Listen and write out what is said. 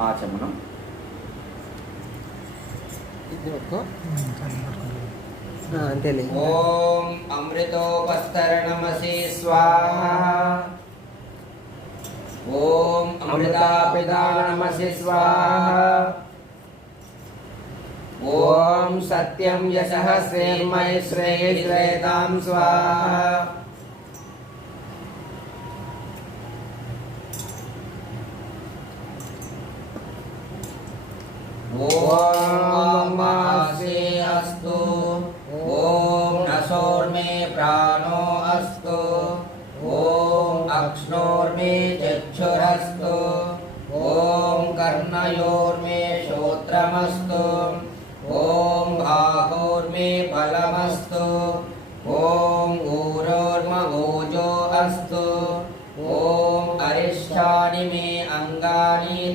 ఆచమనం ఓం అమృతోపస్తరణమసి స్వాహా. ఓం అమృతాపిదానమసి స్వాహా. ఓం సత్యం యశః శ్రేర్మై శ్రేయశ్రేతాం స్వాహా. ॐ महासे अस्तु ॐ नसोर्मे प्राणो अस्तु ॐ अक्ष्णोर्मे चक्षुरस्तु ॐ कर्णयोर्मे श्रोत्रमस्तु ॐ बाहोर्मे बलमस्तु ॐ ऊरोर्मगोजो अस्तु ॐ अरिष्ठानि मे अङ्गानि